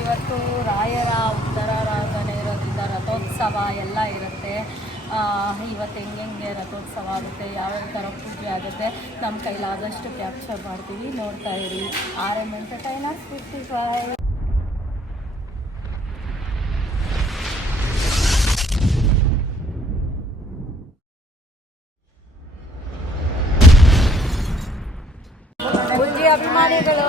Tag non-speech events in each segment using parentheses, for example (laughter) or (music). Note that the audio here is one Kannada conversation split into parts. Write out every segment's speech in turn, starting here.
ಇವತ್ತು ರಾಯರ ಉತ್ತರಾರಾಧನೆ ಇರೋದ್ರಿಂದ ರಥೋತ್ಸವ ಎಲ್ಲ ಇರುತ್ತೆ. ಇವತ್ತು ಹೆಂಗೆ ರಥೋತ್ಸವ ಆಗುತ್ತೆ ಯಾವ್ಯಾವ ಥರ ಪೂಜೆ ಆಗುತ್ತೆ, ನಮ್ಮ ಕೈಲಾದಷ್ಟು ಕ್ಯಾಪ್ಚರ್ ಮಾಡ್ತೀವಿ. ನೋಡ್ತಾ ಇರಿ. R M entertainers fifty five ಅಭಿಮಾನಿಗಳು.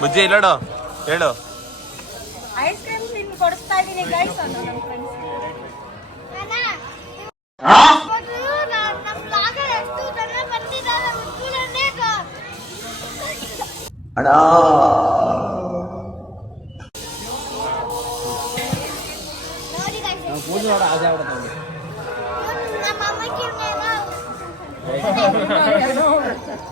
ಬುಜ್ಜಿ ಇಲ್ಲೋಡು ಹೇಳು. ಐಸ್ ಕ್ರೀಮ್ ತಿಂದು ಕೊಡಿಸ್ತಾ ಇದ್ದೀನಿ ಗೈಸ್ ಅಂತ ನಮ್ಮ ಫ್ರೆಂಡ್ಸ್ (laughs) (laughs)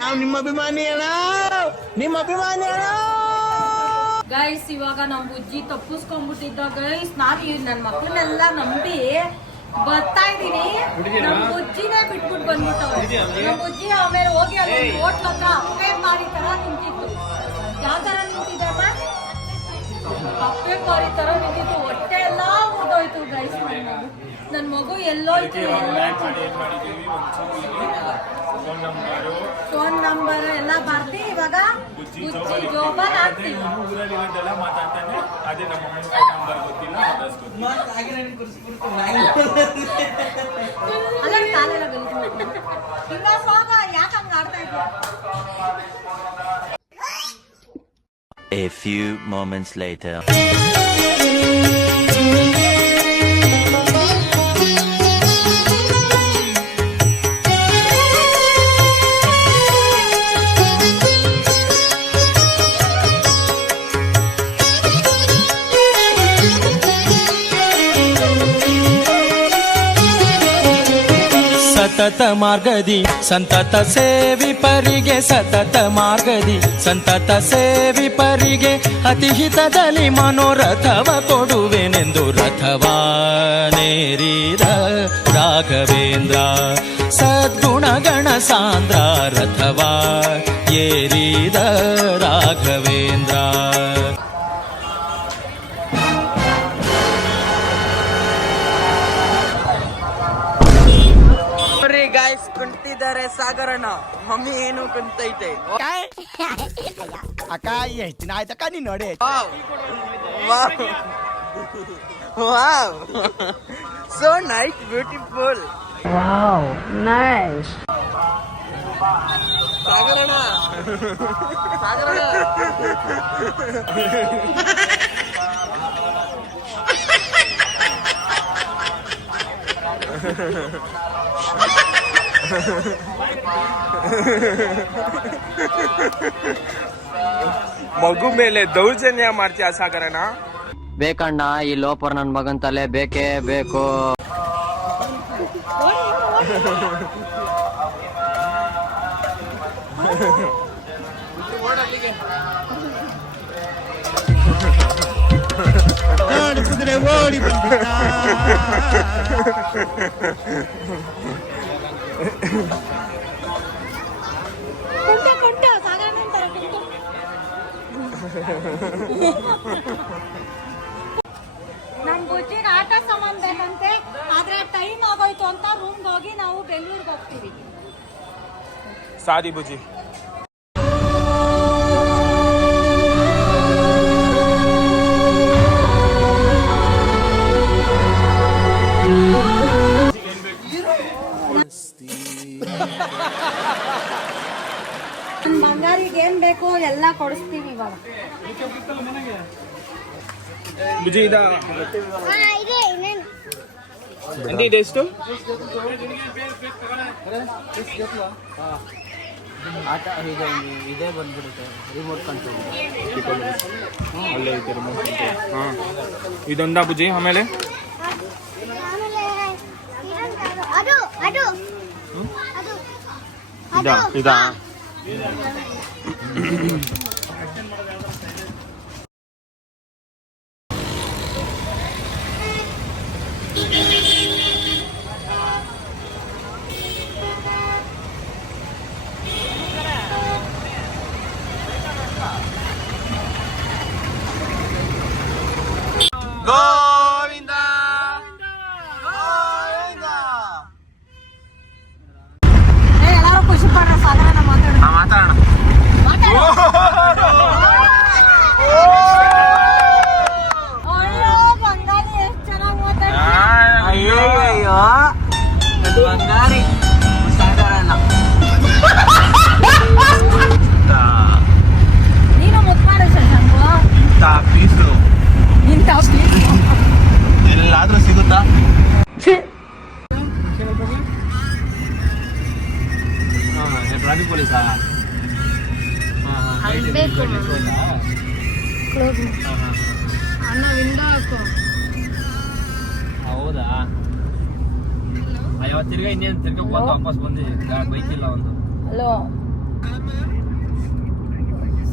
ನಾವು ನಿಮ್ಮ ಅಭಿಮಾನಿ ಅಣ್ಣ. ನಿಮ್ಮ ಅಭಿಮಾನಿ ಅಣ್ಣ. ಗೈಸ್ ಇವಾಗ ನಮ್ ಬುಜ್ಜಿ ತಪ್ಪಿಸ್ಕೊಂಡ್ಬಿಟ್ಟಿದ್ದ. ಗೈಸ್ ನಾನು ಈ ನನ್ ಮಕ್ಕಳನ್ನೆಲ್ಲ ನಂಬಿ ಬರ್ತಾ ಇದೀನಿ ನಮ್ ಬುಜ್ಜಿನೇ ಬಿಟ್ಬಿಟ್ಟು ಬಂದ್ಬಿಟ್ಟವ್ರೆ. ನಮ್ ಬುಜ್ಜಿ ಆಮೇಲೆ ಹೋಗಿ ಅಲ್ಲಿ ಹೋಟ್ಲ ಹತ್ರ ಅಪ್ಪೆ ಮಾರಿ ತರ ನಿಂತಿತ್ತು. ಯಾವ ತರ ನಿಂತಿದೆ ಅಪ್ಪೆ? ಮಾರಿ ತರ ನಿಂತಿತ್ತು. ಹೊಟ್ಟೆ ಎಲ್ಲ ಮುರಿದೋಯ್ತು ಗೈಸ್ ನನ್ ಮಗು ನನ್ ಮಗು ಎಲ್ಲೋಯ್ತು. ಎಲ್ಲೋಯ್ತು ಫೋನ್ ನಂಬರ್ ಎಲ್ಲ ಬರ್ತಿ ಇವಾಗ ಬುಜ್ಜಿ ಜೋಬಲ್ ಹಾಕ್ತೀವಿ. ಊರಲ್ಲಿ ಮಾತಾಡ್ತಾನೆ ಅದೇ ನಮ್ಮ ನಂಬರ್ ಗೊತ್ತಿಲ್ಲ ಅಡ್ರೆಸ್ ಗೊತ್ತಿಲ್ಲ ಅಲ್ಲ ಕಾಲೆಲ್ಲ. ಹಿಂಗ ಹೋಗ ಯಾಕೆ ಹಂಗ ಆಡ್ತಾ ಇದ್ದೆ A few moments later. ಸತತ ಮಾರ್ಗದಿ, ಸಂತತ ಸೇವಿ ಪರಿಗೆ ಸತತ ಮಾರ್ಗದಿ, ಸಂತತ ಸೇವಿ ಪರಿಗೆ ಅತಿಹಿತದಲ್ಲಿ ಮನೋರಥವ ಕೊಡುವೆನೆಂದು ರಥವಾನೇರಿದ ರಾಘವೇಂದ್ರ. ಸದ್ಗುಣಗಣ ಸಾಂದ್ರ ರಥವಾ ಏರಿದ ಕುಂತಿದ್ದಾರೆ ಸಾಗರಣ್ಣ ಮಮ್ಮಿ ಏನು ಕುಂತೈತೆ ಅಕ್ಕ ಎಷ್ಟು ದಿನ ಆಯ್ತಕ್ಕ ನೀನ್ ನೋಡಿ wow wow so nice beautiful wow nice ಸಾಗರಣ್ಣ ಸಾಗರಣ್ಣ (laughs) ಮಗು ಮೇಲೆ ದೌರ್ಜನ್ಯ ಮಾಡ್ತೀಯ ಸಾಗರಣ ಬೇಕಣ್ಣ ಈ ಲೋಪರ್ ನನ್ ಮಗನ್ ತಲೆ ಬೇಕೇ ಬೇಕು. ಓಡಿ (laughs) ನನ್ ಬುಜ್ಜಿಗೆ ಆಟ ಸಾಮಾನ್ ಬೇಕಂತೆ ಆದ್ರೆ ಟೈಮ್ ಆಗೋಯ್ತು ಅಂತ ರೂಮ್ಗೆ ಹೋಗಿ ನಾವು ಬೆಂಗಳೂರಿಗೆ ಹೋಗ್ತೀವಿ. ಸಾರಿ ಬುಜಿ ಎಲ್ಲ ಕೊಡಿಸ್ತೀವಿ ಇವಾಗ. ಬುಜ್ಜಿ ಇದ? ಅಂಡಿ ಇದೆಷ್ಟು ಆಟ ಇದೆ ಇದೇ ಬಂದ್ಬಿಡುತ್ತೆ ರಿಮೋಟ್ ಕಂಟ್ರೋಲ್ ಅಲ್ಲೇ ಐತೆ ರಿಮೋಟ್ ಕಂಟ್ರೋಲ್ ಹಾ. ಇದೊಂದಾ ಬುಜಿ ಆಮೇಲೆ? ಅದು ಅದು ಅದು. ಇದಾ ಇದಾ? Go!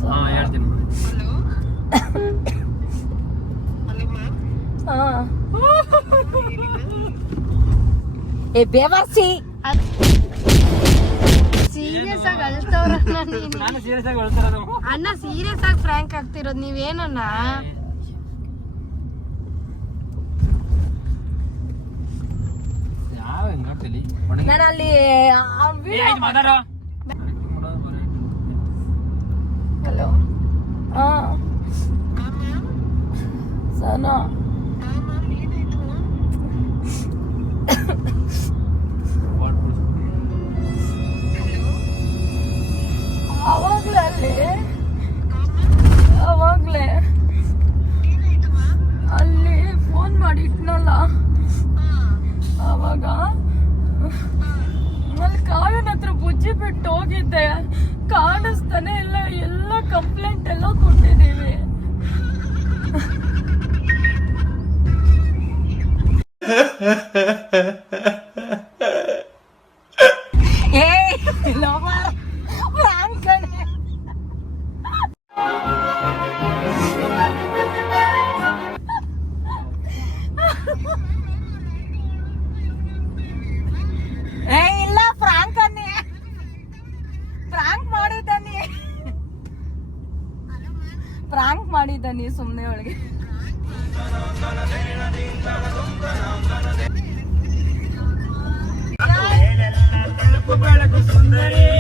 ಹಾ ಹೇಳ್ತೀನಿ ಏ ಬೇವರ್ಸಿ. ಸೀರಿಯಸ್ ಆಗಿ ಅಳ್ತವ್ರ ನಾನು. ಸೀರಿಯಸ್ ಆಗಿ ಅಣ್ಣ ಸೀರಿಯಸ್ ಆಗಿ ಫ್ರ್ಯಾಂಕ್ ಆಗ್ತಿರೋದು ನೀವೇನಣ್ಣ? ನಾನು ಅಲ್ಲಿ ಹಲೋ Ah. ಸನಾ. ಅವಾಗ್ಲೇ ಅಲ್ಲಿ ಅವಾಗ್ಲೇ ಅಲ್ಲಿ ಫೋನ್ ಮಾಡಿ ಇಟ್ನಲ್ಲ? ಅವಾಗ ಅಲ್ಲಿ ಕಾವಿನ ಹತ್ರ ಬುಜ್ಜಿ ಬಿಟ್ಟು ಹೋಗಿದ್ದೆ. ಕಾಣಿಸ್ತಾನೆ ಇಲ್ಲ, ಎಲ್ಲ ಕಂಪ್ಲೇಂಟ್ ಎಲ್ಲ ಕೊಟ್ಟಿದ್ದೀವಿ guys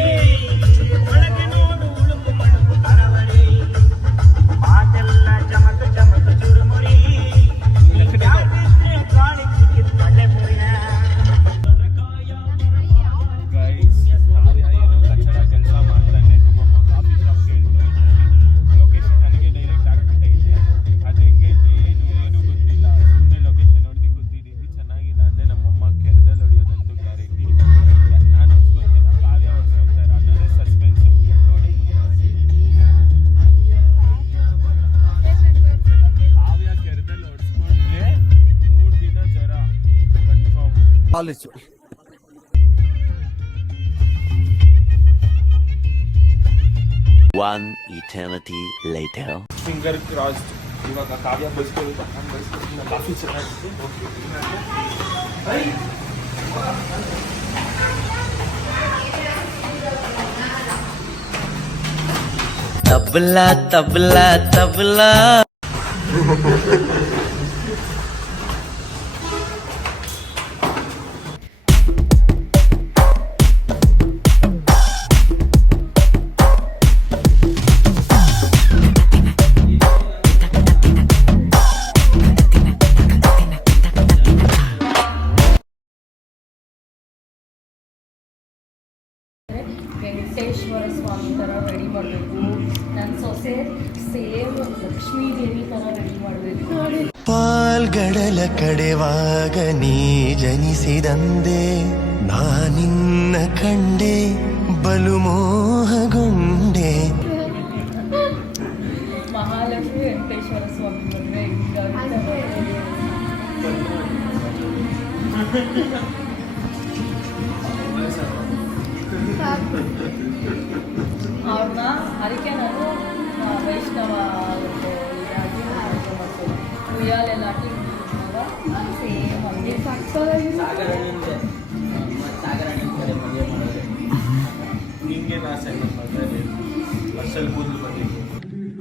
Confirm college One eternity later. Finger cross ಇವಾಗ ಕಾವ್ಯ ಬಸ್ಗಳು ಕಾಫಿ ಚೆನ್ನಾಗಿತ್ತು ತಬ್ಲಾ ತಬ್ಲಾ ತಬ್ಲಾ ಜನಿಸಿದಂದೆ ನಾನಿನ್ನ ಕಂಡೆ ಬಲು ಮೋಹಗೊಂಡೆ. ಮಹಾಲಕ್ಷ್ಮಿ ವೆಂಕಟೇಶ್ವರ ಸ್ವಾಮಿ ಮದುವೆ ಅವ್ರನ್ನ ಅದಕ್ಕೆ ನಾನು ಆ, ವೈಷ್ಣವ. ಉಯ್ಯಾಲೆಲ್ಲ ಹಾಕಿ. ಸೇಮ್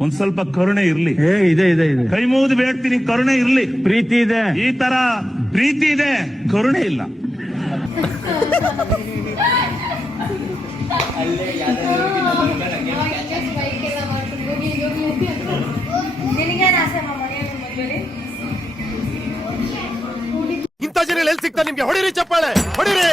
ಒಂದ್ ಸ್ವಲ್ಪ ಕರುಣೆ ಇರ್ಲಿ. ಇದೆ ಇದೆ ಇದೆ. ಕೈ ಮುಗಿದು ಬೇಡ್ತೀನಿ ಕರುಣೆ ಇರ್ಲಿ. ಪ್ರೀತಿ ಇದೆ. ಈ ತರ ಪ್ರೀತಿ ಇದೆ ಕರುಣೆ ಇಲ್ಲ. ನಿಮ್ಗೆ ಹೊಡಿರಿ ಚಪ್ಪಾಳೆ ಹೊಡಿರಿ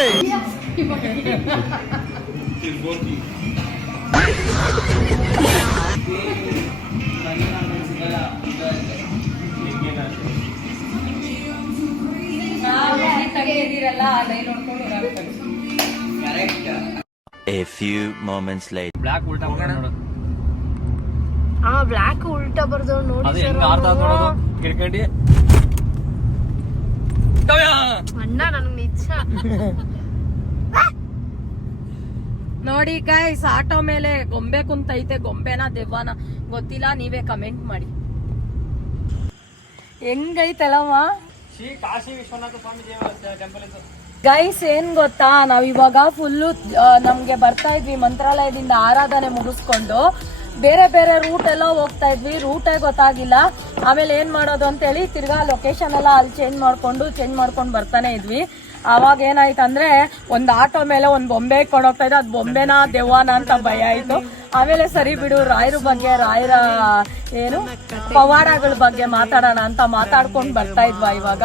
A few moments later. Block ಉಲ್ಟಾ ನೋಡು ಆ ಬ್ಲಾಕ್ ಉಲ್ಟಾ ಬರ್ದವ್ ಅದು ನೋಡಿ ಹೆಂಗ್ ಅರ್ಧ. ನೋಡೋದು ಹಿಡ್ಕೊಂಡು ಅಣ್ಣ ನನ್ಗೆ ನಿಜ. (laughs) ನೋಡಿ ಗೈಸ್ ಆಟೋ ಮೇಲೆ ಗೊಂಬೆ ಕುಂತೈತೆ ಗೊಂಬೆನ ದೆವ್ವನ. ಗೊತ್ತಿಲ್ಲ ನೀವೇ ಕಮೆಂಟ್ ಮಾಡಿ. ಹೆಂಗೈತಲ್ಲಮ್ಮ ಶ್ರೀ ಕಾಶಿ ವಿಶ್ವನಾಥ ಸ್ವಾಮಿ ದೇವಸ್ಥಾನ ಟೆಂಪಲ್ ಇದು. ಗೈಸ್ ಏನ್ ಗೊತ್ತಾ? ನಾವ್ ಇವಾಗ ಫುಲ್ಲು ನಮ್ಗೆ ಬರ್ತಾ ಇದ್ವಿ ಮಂತ್ರಾಲಯದಿಂದ ಆರಾಧನೆ ಮುಗಿಸ್ಕೊಂಡು. ಬೇರೆ ಬೇರೆ ರೂಟ್ ಎಲ್ಲ ಹೋಗ್ತಾ ಇದ್ವಿ. ರೂಟೇ ಗೊತ್ತಾಗಿಲ್ಲ. ಆಮೇಲೆ ಏನ್ ಮಾಡೋದು ಅಂತೇಳಿ ತಿರ್ಗಾ ಲೊಕೇಶನ್ ಎಲ್ಲ ಅಲ್ಲಿ ಚೇಂಜ್ ಮಾಡ್ಕೊಂಡು ಚೇಂಜ್ ಮಾಡ್ಕೊಂಡು ಬರ್ತಾನೆ ಇದ್ವಿ. ಅವಾಗ ಏನಾಯ್ತಂದ್ರೆ ಒಂದ್ ಆಟೋ ಮೇಲೆ ಒಂದ್ ಬೊಂಬೆ ಇಟ್ಕೊಂಡು ಹೋಗ್ತಾ ಅದ್ ಬೊಂಬೆನ ದೆವ್ವನ ಅಂತ ಭಯ ಆಯ್ತು. ಆಮೇಲೆ ಸರಿ ಬಿಡು ರಾಯರ ಬಗ್ಗೆ ರಾಯರ ಏನು ಪವಾಡಗಳ ಬಗ್ಗೆ ಮಾತಾಡೋಣ ಅಂತ ಮಾತಾಡ್ಕೊಂಡ್ ಬರ್ತಾ ಇದ್ವಾ ಇವಾಗ?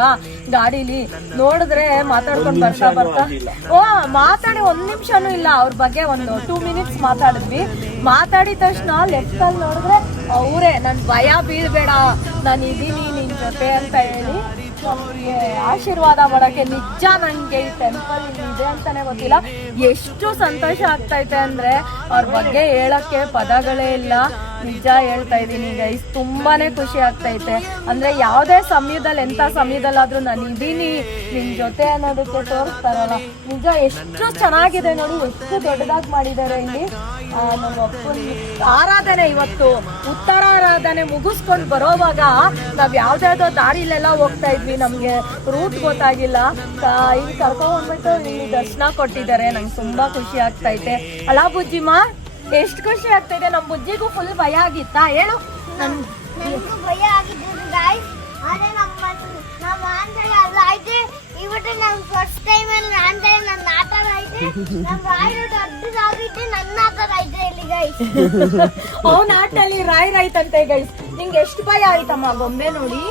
ಗಾಡಿಲಿ ನೋಡಿದ್ರೆ ಮಾತಾಡ್ಕೊಂಡ್ ಬರ್ತಾ ಬರ್ತಾ ಓ ಮಾತಾಡಿ ಒಂದ್ ನಿಮಿಷನೂ ಇಲ್ಲ ಅವ್ರ ಬಗ್ಗೆ ಒಂದು ಟೂ ಮಿನಿಟ್ಸ್ ಮಾತಾಡಿದ್ವಿ. ಮಾತಾಡಿದ ತಕ್ಷಣ ಲೆಫ್ಟ್ ಅಲ್ಲಿ ನೋಡಿದ್ರೆ ಅವರೇ ನನ್ ಭಯ ಬೀಳ್ಬೇಡ ನಾನು ಇದೀನಿ ನಿನ್ ಜೊತೆ ಅಂತ ಹೇಳಿ ಆಶೀರ್ವಾದ ಮಾಡಕ್ಕೆ ನಿಜ ನಂಗೆ ಈ ಟೆಂಪಲ್ ಇದೆ ಅಂತಾನೆ ಗೊತ್ತಿಲ್ಲ. ಎಷ್ಟು ಸಂತೋಷ ಆಗ್ತೈತೆ ಅಂದ್ರೆ ಅವ್ರ ಬಗ್ಗೆ ಹೇಳಕ್ಕೆ ಪದಗಳೇ ಇಲ್ಲ. ನಿಜ ಹೇಳ್ತಾ ಇದ್ದೀನಿ ಗೈಸ್ ತುಂಬಾನೇ ಖುಷಿ ಆಗ್ತೈತೆ ಅಂದ್ರೆ ಯಾವುದೇ ಸಮಯದಲ್ಲಿ ಎಂತ ಸಮಯದಲ್ಲಾದ್ರೂ ನಾನು ಇದೀನಿ. ನಿಮ್ ಜೊತೆ ಅನ್ನೋದಕ್ಕೆ ತೋರಿಸ್ತಾರಲ್ಲ. ನಿಜ ಎಷ್ಟು ಚೆನ್ನಾಗಿದೆ ನೋಡಿ, ಎಷ್ಟು ದೊಡ್ಡದಾಗಿ ಮಾಡಿದ್ದಾರೆ ಇಲ್ಲಿ. ನಮ್ಮ ಆರಾಧನೆ ಇವತ್ತು ಉತ್ತರ ಆರಾಧನೆ ಮುಗಿಸ್ಕೊಂಡು ಬರೋವಾಗ ನಾವ್ ಯಾವ್ದಾವ್ದೋ ದಾರಿಲೆಲ್ಲ ಹೋಗ್ತಾ ಇದ್ವಿ, ನಮ್ಗೆ ರೂಟ್ ಗೊತ್ತಾಗಿಲ್ಲ. ಇಲ್ಲಿ ಕರ್ಕೊಂಡ್ಬಿಟ್ಟು ನೀವು ದರ್ಶನ ಕೊಟ್ಟಿದ್ದಾರೆ, ನಂಗೆ ತುಂಬಾ ಖುಷಿ ಆಗ್ತೈತೆ. ಅಲ್ಲ ಬುಜ್ಜಿಮ್ಮ ಎಷ್ಟು ಖುಷಿ ಆಗ್ತೈತೆ, ನಮ್ ಬುಜ್ಜಿಗೂ ಫುಲ್ ಭಯ ಆಗಿತ್ತಾ? ಹೇಳು. ಭಯ ಆಗಿದ್ದು ನಮ್ಮ ನಮ್ಮ ಆಂಧ್ರ ಅಲ್ಲ ಐತೆ ಇವತ್ತು ನಾನು ಫಸ್ಟ್ ಟೈಮ್ ಅಲ್ಲಿ ಆಂಧ್ರ ನನ್ನ ಆಟ ಐತೆ ನಮ್ಮ ರಾಯರು ದೊಡ್ಡದಾಗೈತೆ ನನ್ನ ಆಟ ಐತೆ ಇಲ್ಲಿ ಗೈಸ್ ಅವನ ಆಟಲ್ಲಿ ರಾಯ್ ರಾಯ್ತಂತೆ ಗೈಸ್ ನಿಂಗೆ ಎಷ್ಟು ಭಯ ಆಯ್ತಮ್ಮ ಗೊಂಬೆ ನೋಡಿ?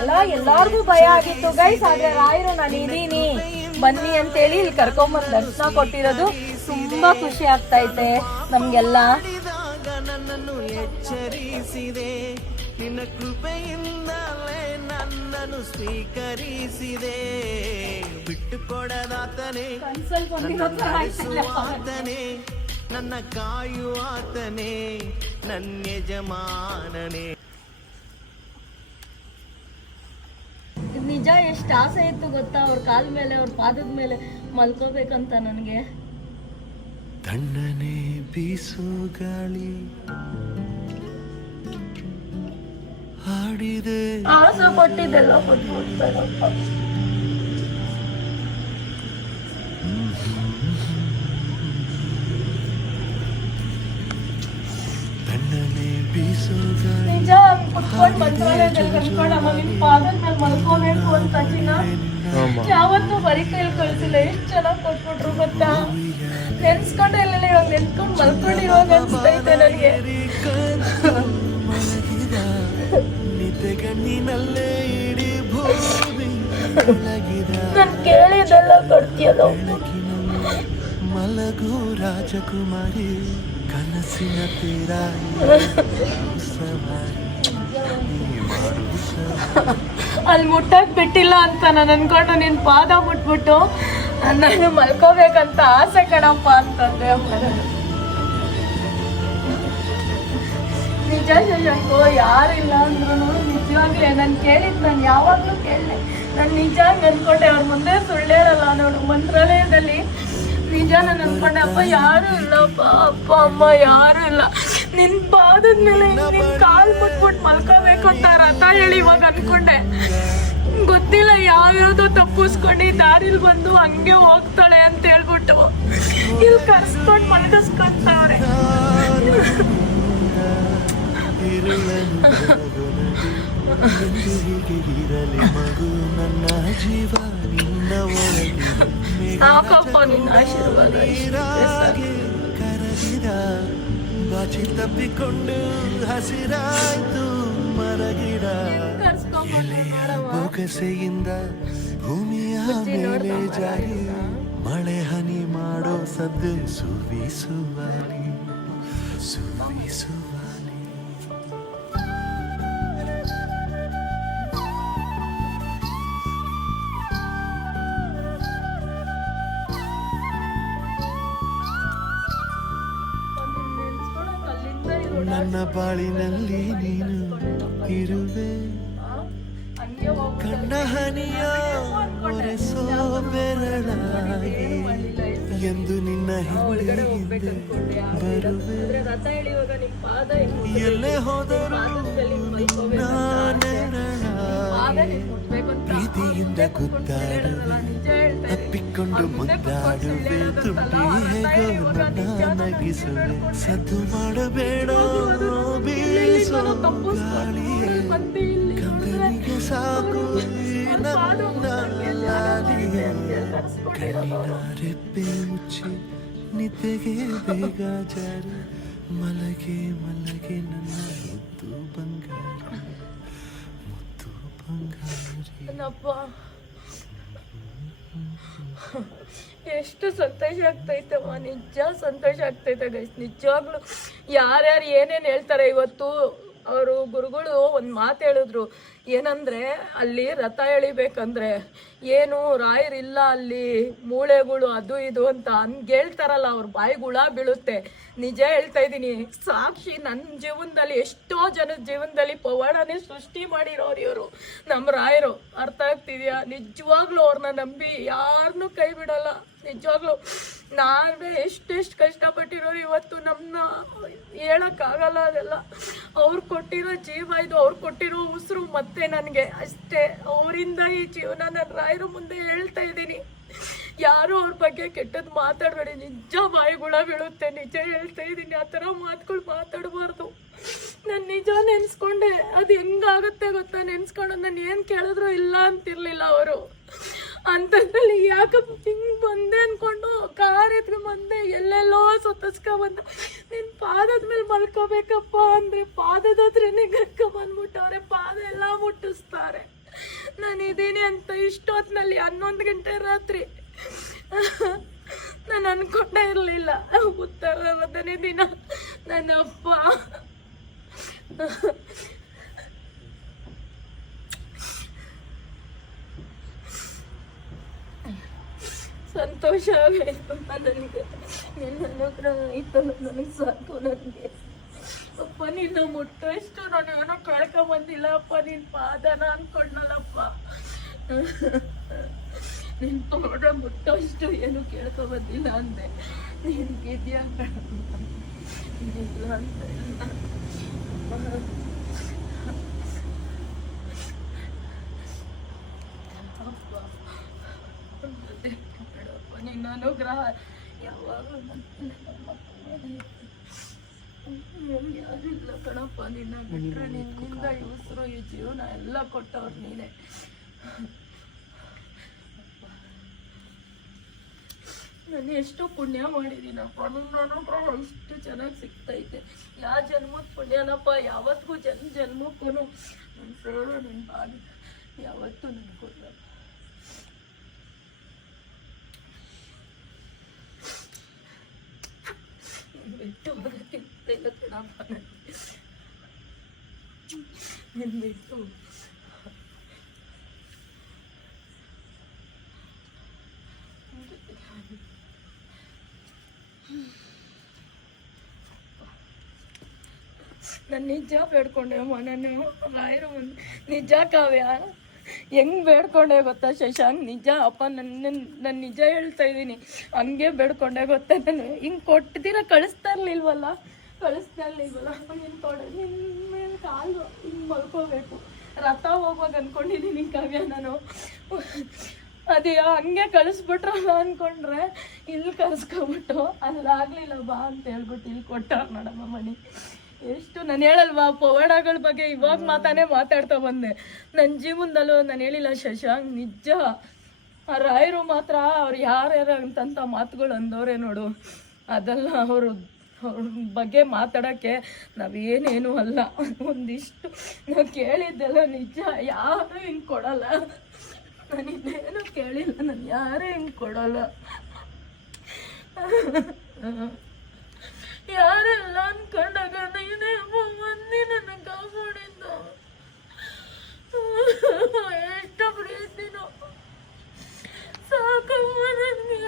ಅಲ್ಲ ಎಲ್ಲಾರ್ಗೂ ಭಯ ಆಗಿತ್ತು ಗೈಸ್ ಆದ್ರೆ ರಾಯರು ನಾನು ಇದೀನಿ. ಬನ್ನಿ ಅಂತೇಳಿ ಇಲ್ಲಿ ಕರ್ಕೊಂಬಂದ್ ದರ್ಶನ ಕೊಟ್ಟಿರೋದು ತುಂಬಾ ಖುಷಿ ಆಗ್ತೈತೆ ನಮ್ಗೆಲ್ಲ. ನನ್ನನ್ನು ಎಚ್ಚರಿಸಿದೆ. ನಿನ್ನ ಕೃಪೆಯಿಂದಲೇ ನನ್ನನ್ನು ಸ್ವೀಕರಿಸಿದೆ. ಬಿಟ್ಟು ಕೊಡದಾತನೇ ಆತನೇ ನನ್ನ ಕಾಯುವಾತನೇ ನನ್ನ ಯಜಮಾನನೇ. ನಿಜ ಎಷ್ಟು ಆಸೆ ಇತ್ತು ಗೊತ್ತಾ? ಅವ್ರ ಕಾಲ ಮೇಲೆ ಅವ್ರ ಪಾದದ ಮೇಲೆ ಮಲ್ಕೋಬೇಕಂತ ನನಗೆ. ತಣ್ಣನೆ ಬೀಸು ಗಾಳಿ ಆಸೆ ಪಟ್ಟಿದ್ದೆಲ್ಲ ಕೊಟ್ಟಿದ್ದೆಲ್ಲ ನಿಜ ಕುತ್ಕೊಂಡ್ ಮಂತ್ರಾಲಯದಲ್ಲಿ ಕರ್ಕೊಂಡು ಅಮ್ಮ ನಿಮ್ ಪಾದದ ಮೇಲೆ ಮಲ್ಕೋಬೇಕು ಅಂತ ಚಿನ್ನ ಯಾವತ್ತೂ ಬರೀ ಕೈಲಿ ಕಳ್ಸಿಲ್ಲ. ಎಷ್ಟು ಚೆನ್ನಾಗಿ ಕೊಟ್ಬಿಟ್ರು ಗೊತ್ತಾ? ನೆನ್ಸ್ಕೊಂಡೆ ಇಲ್ಲ ಇವಾಗ ನೆನ್ಸ್ಕೊಂಡ್ ಮಲ್ಕೊಂಡಿರುವಾಗ ಅನ್ಸ್ತೈತೆ ನನಗೆ. ನಿದ್ದೆಗಣ್ಣಿನಲ್ಲೇ ಇಡೀ ಭೂಮಿ ನನ್ ಕೇಳಿದೆಲ್ಲ ಕೊಡ್ತೀಯಲ್ಲ ಮಲಗು ರಾಜಕುಮಾರಿ ಕನಸಿನ ತೀರ ಸವಾರಿ ನೀ ಮಾಡು ಸವಾರಿ. ಅಲ್ಲಿ ಮುಟ್ಟಕ್ ಬಿಟ್ಟಿಲ್ಲ ಅಂತ ನಾನು ಅನ್ಕೊಂಡು ನಿನ್ ಪಾದ ಮುಟ್ಬಿಟ್ಟು ನಾನು ಮಲ್ಕೋಬೇಕಂತ ಆಸೆ ಕಣಪ್ಪ ಅಂತಂದ್ರೆ. ನಿಜ ಶಶಾಂಕು ಯಾರಿಲ್ಲ ಅಂದ್ರೂ ನಿಜವಾಗ್ಲೇ ನಾನು ಕೇಳಿದ್, ನಾನು ಯಾವಾಗ್ಲೂ ಕೇಳಿದೆ. ನಾನು ನಿಜ ಅನ್ಕೊಂಡೆ, ಅವ್ರ ಮುಂದೆ ಸುಳ್ಳೇ ಇರಲ್ಲ ನೋಡು ಮಂತ್ರಾಲಯದಲ್ಲಿ. ನಿಜ ನಾನು ಅನ್ಕೊಂಡೆ, ಅಪ್ಪ ಯಾರು ಇಲ್ಲ, ಅಪ್ಪ ಅಮ್ಮ ಯಾರು ಇಲ್ಲ. ನಿನ್ ಪಾದದ ಮೇಲೆ ನಿನ್ ಕಾಲ್ ಮುಟ್ಬಿಟ್ಟು ಮಲ್ಕೋಬೇಕು ಅಂತ ರಥ ಹೇಳಿ ಇವಾಗ ಅನ್ಕೊಂಡೆ. ಗೊತ್ತಿಲ್ಲ ಯಾವ್ಯಾವ್ದೋ ತಪ್ಪಿಸ್ಕೊಂಡು ದಾರಿಲ್ ಬಂದು ಹಂಗೆ ಹೋಗ್ತಾಳೆ ಅಂತ ಹೇಳ್ಬಿಟ್ಟು. ಇಲ್ಲಿ ಕರ್ಸ್ಕೊಂಡು ಮಲ್ಗಿಸ್ಕೊಂತವ್ರೆ ಸಾಕಪ್ಪ ನಿನ್ನ ಆಶೀರ್ವಾದ ಇಷ್ಟೇ ಸಾಕು. ಬಾಚಿ ತಪ್ಪಿಕೊಂಡು ಹಸಿರಾಯ್ತು ಮರಗಿಡ. ಬೊಗಸೆಯಿಂದ ಭೂಮಿಯ ಮೇಲೆ ಜಾರಿ ಮಳೆ ಹನಿ ಮಾಡೋ ಸದ್ದು ಸುವಿಸುವ ಸುವಿಸುವಲಿ ಬಾಳಿನಲ್ಲಿ ನೀನು ಇರುವೆ ಕಣ್ಣಹನಿಯ ಹೋಗ್ಬಿಟ್ಟು ಕಣ್ಣ ಹನಿಯ ಒರೆಸೋ ಬೆರಳಾಗಿ ಎಂದು ನಿನ್ನ ಹಿಂದೆ ಹಿಂದೆ ಬರುವೆ ಎಲ್ಲೇ ಹೋದರೂ ನಾನೆರಳ ಪ್ರೀತಿಯಿಂದ ಇದ್ದೀನಿ. ಅಪ್ಪಿಕೊಂಡು ಮುದ್ದಾಡುವೆ ತುಂಬಿ ನಗಿಸುವೆ ಸದ್ದು ಮಾಡಬೇಡ, ಬೀಸೋ ಗಾಳಿಯೇ. ಕಂದನಿಗೆ ಸಾಕು ಕಣ್ಣಿನ ರೆಪ್ಪೆ ಮುಚ್ಚಿ, ನಿದ್ದೆಗೆ ಬೇಗ ಜಾರಿ. ಮಲಗೆ ಮಲಗೆ, ನನ್ನ ಮುದ್ದು ಬಂಗಾರ. ಮುದ್ದು ಬಂಗಾರಿ. (laughs) ಎಷ್ಟು ಸಂತೋಷ ಆಗ್ತೈತಮ್ಮ ನಿಜ ಸಂತೋಷ ಆಗ್ತೈತೆ ಗೈಸ್ ನಿಜವಾಗ್ಲು ಯಾರ್ಯಾರು ಏನೇನು ಹೇಳ್ತಾರೆ ಇವತ್ತು, ಅವರು ಗುರುಗಳು ಒಂದು ಮಾತು ಹೇಳಿದ್ರು. ಏನಂದ್ರೆ ಅಲ್ಲಿ ರಥ ಎಳಿಬೇಕಂದ್ರೆ ಏನು ರಾಯರಿಲ್ಲ ಅಲ್ಲಿ, ಮೂಳೆಗಳು ಅದು ಇದು ಅಂತ ಹಂಗೆ ಹೇಳ್ತಾರಲ್ಲ, ಅವ್ರ ಬಾಯಿಗುಳ ಬೀಳುತ್ತೆ. ನಿಜ ಹೇಳ್ತಾ ಇದ್ದೀನಿ, ಸಾಕ್ಷಿ ನನ್ನ ಜೀವನದಲ್ಲಿ ಎಷ್ಟೋ ಜನದ ಜೀವನದಲ್ಲಿ ಪವಾಡನೇ ಸೃಷ್ಟಿ ಮಾಡಿರೋರು ಇವರು. ನಮ್ಮ ರಾಯರು, ಅರ್ಥ ಆಗ್ತಿದ್ಯಾ? ನಿಜವಾಗ್ಲೂ ಅವ್ರನ್ನ ನಂಬಿ ಯಾರನ್ನೂ ಕೈ ಬಿಡಲ್ಲ. ನಿಜವಾಗ್ಲೂ ನಾವೇ ಎಷ್ಟೆಷ್ಟು ಕಷ್ಟಪಟ್ಟಿರೋರು ಇವತ್ತು ನಮ್ಮನ್ನ ಹೇಳಕ್ಕಾಗಲ್ಲ ಅದೆಲ್ಲ. ಅವ್ರು ಕೊಟ್ಟಿರೋ ಜೀವ ಇದು, ಅವ್ರು ಕೊಟ್ಟಿರೋ ಉಸಿರು ಮತ್ತೆ ನನಗೆ ಅಷ್ಟೇ. ಅವರಿಂದ ಈ ಜೀವನ ನನ್ನ ರಾಯರ ಮುಂದೆ ಹೇಳ್ತಾ ಇದ್ದೀನಿ. ಯಾರು ಅವ್ರ ಬಗ್ಗೆ ಕೆಟ್ಟದ್ದು ಮಾತಾಡಬೇಡಿ. ನಿಜ ಬಾಯಿಗುಳ ಬೀಳುತ್ತೆ. ನಿಜ ಹೇಳ್ತಾ ಇದ್ದೀನಿ. ಆ ಥರ ಮಾತುಗಳು ಮಾತಾಡಬಾರ್ದು. ನಾನು ನಿಜ ನೆನೆಸ್ಕೊಂಡೆ. ಅದು ಹೆಂಗಾಗುತ್ತೆ ಗೊತ್ತಾ? ನೆನ್ಸ್ಕೊಂಡು ನಾನು ಏನು ಕೇಳಿದ್ರು ಇಲ್ಲ ಅಂತಿರಲಿಲ್ಲ ಅವರು. ಅಂಥದ್ರಲ್ಲಿ ಯಾಕಪ್ಪ ಹಿಂಗೆ ಬಂದೆ ಅನ್ಕೊಂಡು ಕಾರ್ ಬಂದೆ. ಎಲ್ಲೆಲ್ಲೋ ಸತ್ತಸ್ಕ ಬಂದೆ ನಿನ್ ಪಾದದ ಮೇಲೆ ಮಲ್ಕೋಬೇಕಪ್ಪ ಅಂದರೆ ಪಾದದ ಹತ್ರನೇ ಕರ್ಕೊ ಬಂದ್ಬಿಟ್ಟವ್ರೆ. ಪಾದ ಎಲ್ಲ ಮುಟ್ಟಿಸ್ತಾರೆ. ನಾನು ಇದ್ದೀನಿ ಅಂತ ಇಷ್ಟೊತ್ತಿನಲ್ಲಿ ಹನ್ನೊಂದು ಗಂಟೆ ರಾತ್ರಿ. ನಾನು ಅನ್ಕೊಂಡೇ ಇರಲಿಲ್ಲ. ಉತ್ತರ ದಿನ ನನ್ನ ಅಪ್ಪ (laughs) ಸಂತೋಷ ಅಂತ ನನಗೆ ನಿನ್ನ ಅನುಗ್ರಹ ಆಯ್ತು ನನಗೆ ಸಾಕು ನನಗೆ ಅಪ್ಪ ನಿನ್ನ ಮುಟ್ಟಷ್ಟು ನಾನು ಏನೋ ಬಂದಿಲ್ಲ ಅಪ್ಪ ನಿನ್ನ ಪಾದನ ಅನ್ಕೊಂಡಲ್ಲಪ್ಪ ನಿನ್ನ ಪಾದ ಮುಟ್ಟಷ್ಟು ಏನು ಕೇಳ್ಕೊಂಬಂದಿಲ್ಲ ಅಂದೆ ನಿನ್ಗಿದ್ಯಾ ಇಲ್ಲ ಅಂತ ಇಲ್ಲ ಅಪ್ಪ ಬೇಡಪ್ಪ ನಿನ್ನ ಅನುಗ್ರಹ ಕಣಪ್ಪ, ನಿನ್ನ ಬಿಟ್ರೆ ನಿನ್ನಿಂದ ಈ ಉಸಿರು ಈ ಜೀವನ ಎಲ್ಲ ಕೊಟ್ಟವ್ರು ನೀನೆ. ನಾನು ಎಷ್ಟು ಪುಣ್ಯ ಮಾಡಿದ್ದೀನಪ್ಪ, ನನ್ನ ಅನುಗ್ರಹ ಇಷ್ಟು ಚೆನ್ನಾಗಿ ಸಿಗ್ತೈತೆ. ಯಾವ ಜನ್ಮದ ಪುಣ್ಯನಪ್ಪ, ಯಾವತ್ತಿಗೂ ಜನ್ ಜನ್ಮಕ್ಕೂ ನನ್ನ ನಿನ್ನ ಬಾಡಿ ಯಾವತ್ತೂ ನನಗೆ ಕೊಡಲ್ಲ मिट्टू ನಾನು ನಿಜ ಬೇಡ್ಕೊಂಡೆ ಅಮ್ಮ ನಾನು ರಾಯರು ನಿಜ ಕಾವ್ಯ ಹೆಂಗ್ ಬೇಡ್ಕೊಂಡೆ ಗೊತ್ತಾ ಶಶಾಂಕ್? ನಿಜ, ಅಪ್ಪ ನನ್ನ ನಾನು ನಿಜ ಹೇಳ್ತಾ ಇದ್ದೀನಿ. ಹಂಗೆ ಬೇಡ್ಕೊಂಡೆ ಗೊತ್ತಾ? ನಾನು ಹಿಂಗೆ ಕೊಟ್ಟಿದ್ದೀರ? ಕಳಿಸ್ತಾ ಇರ್ಲಿಲ್ವಲ್ಲ? ಕಳಿಸ್ತಾ ಇರ್ಲಿಲ್ವಲ್ಲ? ನಿನ್ನ ಕೊಡ ನಿಮ್ಮ ಮೇಲೆ ಕಾಲು ಹಿಂಗೆ ಮಲ್ಕೋಬೇಕು. ರಥ ಹೋಗುವಾಗ ಅನ್ಕೊಂಡಿದೀನಿ ಕವ್ಯ ನಾನು. ಅದೇ, ಹಂಗೆ ಕಳಿಸ್ಬಿಟ್ರಲ್ಲ ಅನ್ಕೊಂಡ್ರೆ ಇಲ್ಲಿ ಕರ್ಸ್ಕೊಬಿಟ್ಟು ಅಲ್ಲಾಗ್ಲಿಲ್ಲ ಬಾ ಅಂತ ಹೇಳ್ಬಿಟ್ಟು ಇಲ್ಲಿ ಕೊಟ್ಟಾರ ನೋಡಮ್ಮ ಮಣಿ. ಎಷ್ಟು ನಾನು ಹೇಳಲ್ವಾ, ಪವಾಡಗಳ ಬಗ್ಗೆ ಇವಾಗ ಮಾತಾನೇ ಮಾತಾಡ್ತಾ ಬಂದೆ. ನನ್ನ ಜೀವನದಲ್ಲೂ ನಾನು ಹೇಳಿಲ್ಲ, ಶಶಾಂಕ್, ನಿಜ. ಆ ರಾಯರು ಮಾತ್ರ, ಅವ್ರು ಯಾರ್ಯಾರು ಅಂತಂತ ಮಾತುಗಳು ಅಂದವ್ರೆ ನೋಡು. ಅದೆಲ್ಲ ಅವರು, ಅವ್ರ ಬಗ್ಗೆ ಮಾತಾಡೋಕ್ಕೆ ನಾವೇನೇನು ಅಲ್ಲ. ಒಂದಿಷ್ಟು ನಾವು ಕೇಳಿದ್ದೆಲ್ಲ ನಿಜ. ಯಾರು ಹಿಂಗೆ ಕೊಡಲ್ಲ. ನಾನು ಇನ್ನೇನು ಕೇಳಿಲ್ಲ, ನಾನು ಯಾರೂ ಹಿಂಗೆ ಕೊಡಲ್ಲ. ಯಾರೆಲ್ಲ ಅನ್ಕೊಂಡಾಗ ನೀನೇ ಮಂದಿ ನನ್ನ ಕಾಪಾಡಿದ್ದು ಎಷ್ಟು ಪ್ರೀತಿನೋ ಸಾಕಮ್ಮ ನನಗೆ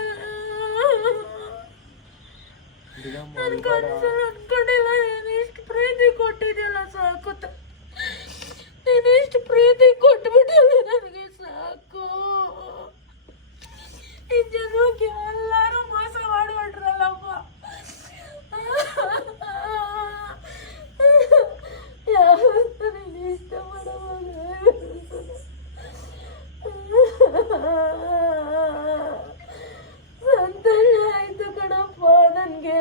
ನನ್ನ ಕನಸಲ್ಲಿ ಅನ್ಕೊಂಡಿಲ್ಲ ನೀನು ಇಷ್ಟು ಪ್ರೀತಿ ಕೊಟ್ಟಿದ್ಯಲ್ಲ ಸಾಕುತ್ತ ನೀನು ಇಷ್ಟು ಪ್ರೀತಿ ಕೊಟ್ಬಿಟ್ಟಲ್ಲ ನನಗೆ ಸಾಕು ಈ ಜನ್ಮಕ್ಕೆ ಎಲ್ಲರೂ ಮೋಸ ಮಾಡ್ಬಿಟ್ರಲ್ಲಪ್ಪ ಯಾವತ್ತೂ ನೀನು ಇಷ್ಟಪಡೋವಾಗ ಸಂತೋಷ ಆಯ್ತು ಕಣಪ್ಪ ನನಗೆ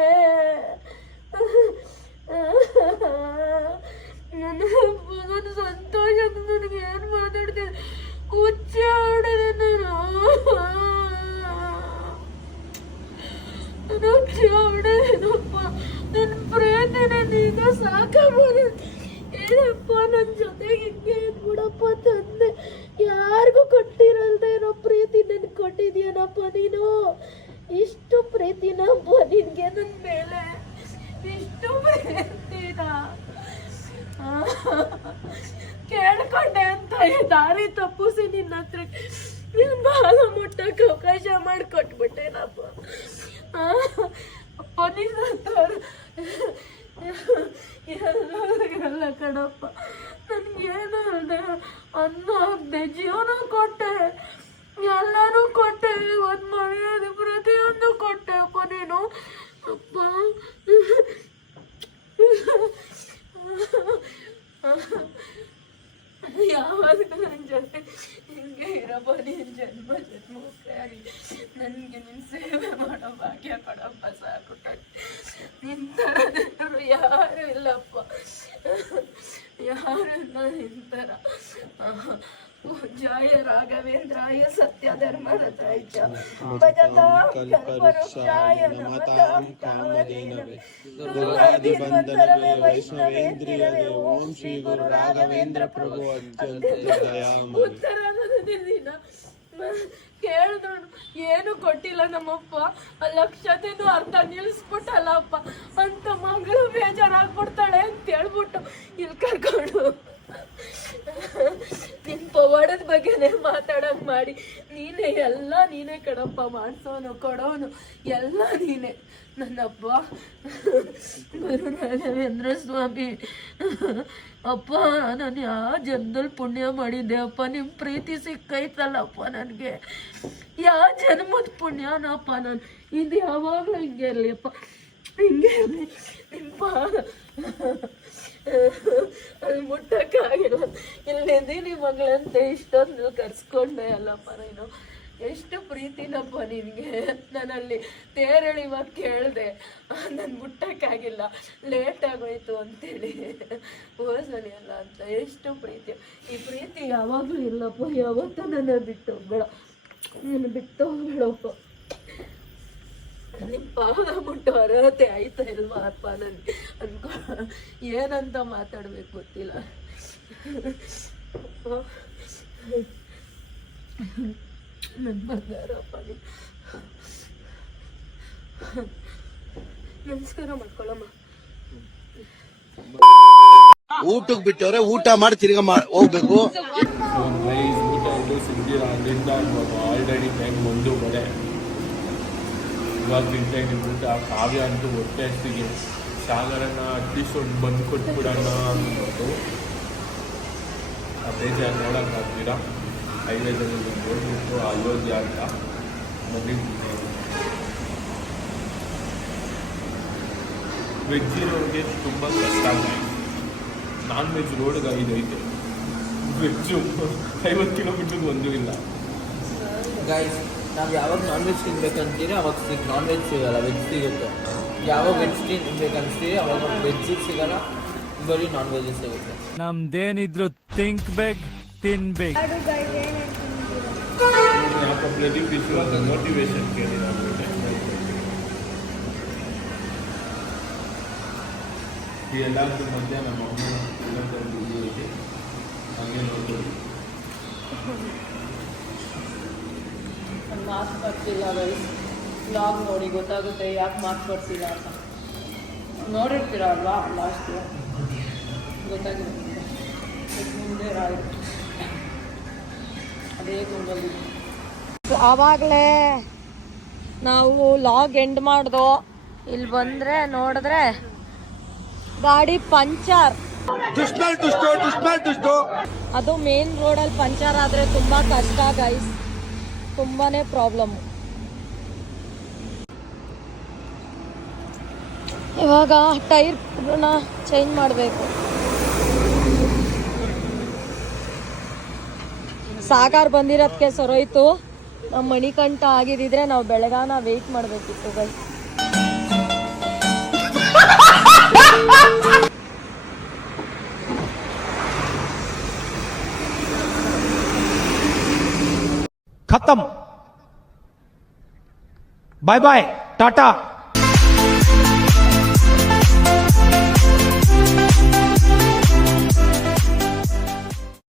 ನನ್ನ ನನ್ನ ಸಂತೋಷಕ್ಕೆ ನನಗೆ ಏನು ಮಾತಾಡ್ತೀನಿ ಹುಚ್ಚ ಹೊಡೆದೆ ನಾನು ಹುಚ್ಚ ಏನಪ್ಪ ನನ್ನ ಪ್ರೀತಿನ ನೀಗ ಸಾಕಬಹುದು ಏನಪ್ಪ ನನ್ನ ಜೊತೆಗೆ ಹಿಂಗೆ ಇದ್ಬಿಡಪ್ಪ ತಂದೆ. ಯಾರಿಗೂ ಕೊಟ್ಟಿರಲ್ದೇನೋ ಪ್ರೀತಿ ನನ್ಗೆ ಕೊಟ್ಟಿದ್ಯಾನಪ್ಪ ನೀನು? ಇಷ್ಟು ಪ್ರೀತಿನಪ್ಪ ನಿನಗೆ ನನ್ನ ಮೇಲೆ? ಇಷ್ಟು ಪ್ರೀತಿನ? ಕೇಳ್ಕೊಂಡೆ ಅಂತ ದಾರಿ ತಪ್ಪಿಸಿ ನಿನ್ನ ಹತ್ರ. ನಿನ್ನ ಬಾಲ ಮುಟ್ಟಕ್ಕೆ ಅವಕಾಶ ಮಾಡಿಕೊಟ್ಬಿಟ್ಟೇನಪ್ಪ. ಆ, ನಿನ್ನ ಹತ್ರ ಎಲ್ಲ ಕಣಪ್ಪ ನನ್ಗೇನು ಅನ್ನ ಹಾಕ್ದೆ ಜೀವನ ಕೊಟ್ಟೆ. ಎಲ್ಲರೂ ಕೊಟ್ಟೆ. ಒಂದು ಮನೆಯಲ್ಲಿ ಪ್ರತಿಯೊಂದು ಕೊಟ್ಟೆ. ಅಪ್ಪ ನೀನು. ಅಪ್ಪ. ಯಾವಾಗಲೂ ನನ್ನ ಜೊತೆ ಹಿಂಗೆ ಇರಬಹುದು ಜನ್ಮ ಜನ್ಮಕ್ಕಾಗಿ ನನಗೆ ನಿನ್ನ ಸೇವೆ ಮಾಡೋ ಭಾಗ್ಯ ಕೊಡಪ್ಪ, ಸಾಕು ನಿನ್ನ ಯಾರು ಇಲ್ಲಪ್ಪ. ಯಾರು ಇಲ್ಲ ಓಂ ಶ್ರೀ ಗುರು ರಾಘವೇಂದ್ರ ಪ್ರಭು ಉತ್ತರಾದಿನ ಕೇಳಿದ್ರು ಏನು ಕೊಟ್ಟಿಲ್ಲ ನಮ್ಮಪ್ಪ ಆ ಅರ್ಥ ಅರ್ಧ ನಿಲ್ಲಿಸ್ಬಿಟ್ಟಲ್ಲಪ್ಪ. ಅಂತ ಮಗಳು ಬೇಜಾರಾಗ್ಬಿಡ್ತಾಳೆ ಅಂತ ಹೇಳ್ಬಿಟ್ಟು ಇಲ್ಲಿ ಕರ್ಕೊಂಡು ನಿನ್ ಪವಾಡದ ಬಗ್ಗೆನೇ ಮಾತಾಡಕ್ ಮಾಡಿ. ನೀನೇ ಎಲ್ಲ ನೀನೇ ಕಡಪ್ಪ ಮಾಡ್ಸೋನು, ಕೊಡೋನು, ಎಲ್ಲ ನೀನೇ. ನನ್ನಪ್ಪ. ಗುರು ರಾಘವೇಂದ್ರ ಸ್ವಾಮಿ. ಅಪ್ಪ, ನಾನು ಯಾವ ಜನ್ಮದಲ್ಲಿ ಪುಣ್ಯ ಮಾಡಿದ್ದೆ ಅಪ್ಪ ನಿಮ್ಮ ಪ್ರೀತಿ ಸಿಕ್ಕೈತಲ್ಲಪ್ಪ ನನಗೆ. ಯಾವ ಜನ್ಮದ ಪುಣ್ಯನಪ್ಪ ನಾನು? ಇದು ಯಾವಾಗ್ಲೂ ಹಿಂಗೆ ಇರಲಿ ಅಪ್ಪ. ಹಿಂಗೆ ಇರಲಿ. ನಿಮ್ಮ ಅಲ್ಲಿ ಮುಟ್ಟಕ್ಕಾಗಿಲ್ಲ. ಇಲ್ಲಿ ಮಗಳಂತೆ ಇಷ್ಟೊಂದು ಕರ್ಸ್ಕೊಂಡೆ ಅಲ್ಲಪ್ಪ ನೀನು. ಎಷ್ಟು ಪ್ರೀತಿನಪ್ಪ ನಿನಗೆ. ನಾನಲ್ಲಿ ತೇರೆಳಿವಾಗ ಕೇಳಿದೆ. ನಾನು ಮುಟ್ಟಕ್ಕಾಗಿಲ್ಲ. ಲೇಟ್ ಆಗೋಯ್ತು ಅಂತೇಳಿ. ಹೋಸಲಿ ಅಲ್ಲ ಅಂತ. ಎಷ್ಟು ಪ್ರೀತಿ. ಈ ಪ್ರೀತಿ ಯಾವಾಗಲೂ ಇಲ್ಲಪ್ಪ. ಯಾವತ್ತೂ ನನ್ನ ಬಿಟ್ಟು ಹೋಗ್ಬೇಡ. ನೀನು ಬಿಟ್ಟು ಹೋಗ್ಬೇಡಪ್ಪ. ನಿಮ್ಮ ಪಾದ ಮುಟ್ಟು ಅರ್ಹತೆ ಆಯ್ತಾ ಇಲ್ವಾ ಅಪ್ಪ ನನಗೆ? ಅನ್ಕೊ ಏನಂತ ಮಾತಾಡ್ಬೇಕು ಗೊತ್ತಿಲ್ಲ. ನನ್ನ ಬಂಗಾರಪ್ಪ ನಮಸ್ಕಾರ ಮಾಡ್ಕೊಳ್ಳಮ್ಮ. ಊಟಕ್ಕೆ ಬಿಟ್ಟವ್ರೆ ಊಟ ಮಾಡಿ ತಿರ್ಗಾ ಹೋಗ್ಬೇಕು. ಒಂದು ರೈಸ್ ಊಟ ಇದು ಇವಾಗ ಆಲ್ರೆಡಿ ಟೈಮ್ ಒಂದೂವರೆ ಇವಾಗ ತಿಂತಾ ಊಟ ಕಾವ್ಯ ಅಂತೂ ಹೊಟ್ಟೆ ಅಷ್ಟಿಗೆ ಸಾಗರನ ಅಟ್ಲೀಸ್ಟ್ ಒಂದು ಬಂದು ಕೊಟ್ಬಿಡೋಣ ಅನ್ನೋದು ಆ ಬೇಜಾರು ನೋಡೋಕ್ಕಾಗ್ತೀರಾ ಹೈವೇದಲ್ಲಿ ನೋಡ್ಬಿಟ್ಟು ಅಯೋಧ್ಯ ಅಂತ ಬಂದಿದ್ದೀನಿ ವೆಜ್ ಇರೋರಿಗೆ ತುಂಬ ಕಷ್ಟ ಆಗಿದೆ. ನಾನ್ ವೆಜ್ ರೋಡ್ಗೆ ಐತೆ. ವೆಜ್ಜು ಐವತ್ತು ಕಿಲೋಮೀಟ್ರಿಗೆ ಒಂದೂ ಇಲ್ಲ. ಗಾಯ್ಸ್ ನಾವು ಯಾವಾಗ ನಾನ್ ವೆಜ್ ತಿನ್ಬೇಕಂತೀರಿ ಅವಾಗ ನಾನ್ ವೆಜ್ ಸಿಗಲ್ಲ ವೆಜ್ ಸಿಗುತ್ತೆ. ಯಾವಾಗ ವೆಜ್ ತಿನ್ಬೇಕಂತೀರಿ ಅವಾಗ ವೆಜ್ ಸಿಗಲ್ಲ ಬರೀ ನಾನ್ ವೆಜ್ ಸಿಗುತ್ತೆ. ನಮ್ದೇನಿದ್ರು ಥಿಂಕ್ ಬೇಕ್ ತಿನ್ಬೇಕು ಬ್ಲಡಿ ಫಿಶು ಅಂತ ಮೋಟಿವೇಶನ್ ಕೇಳಿ ನಾನು ಈ ಎಲ್ಲಾದ್ರ ಮಧ್ಯೆ ನಮ್ಮ ಅಮ್ಮ ಎಲ್ಲದರಲ್ಲೂ ಇದು ಐತೆ ಹಾಗೆ ನೋಡ್ಬೋದು ಮಾರ್ಕ್ಸ್ ಬರ್ತಿಲ್ಲ ಬ್ಲಾಗ್ ನೋಡಿ ಗೊತ್ತಾಗುತ್ತೆ ಯಾಕೆ ಮಾರ್ಕ್ಸ್ ಬರ್ತಿಲ್ಲ ಅಂತ. ನೋಡಿರ್ತೀರ ಅಲ್ವಾ ಲಾಸ್ಟ್. ಇದ್ ಮುಂದೆ ಅದೇ ಆವಾಗಲೇ ನಾವು ಲಾಗ್ ಎಂಡ್ ಮಾಡ್ದು. ಇಲ್ಲಿ ಬಂದರೆ ನೋಡಿದ್ರೆ ಗಾಡಿ ಪಂಚರ್. ಅದು ಮೇನ್ ರೋಡಲ್ಲಿ ಪಂಚರ್ ಆದರೆ ತುಂಬ ಕಷ್ಟ ಗೈಸ್ ತುಂಬಾನೇ ಪ್ರಾಬ್ಲಮ್ ಇವಾಗ ಟೈರ್ ಚೇಂಜ್ ಮಾಡಬೇಕು. ಸಾಕಾರ ಬಂದಿರೋದಕ್ಕೆ ಸೊರೋಯ್ತು ನಮ್ಮ ಮಣಿಕಂಠ ಆಗಿದ್ದಿದ್ರೆ ನಾವು ಬೆಳಗಾನ ವೆಯ್ಟ್ ಮಾಡಬೇಕಿತ್ತು ಬೈ ಖತಮ್. Bye bye Tata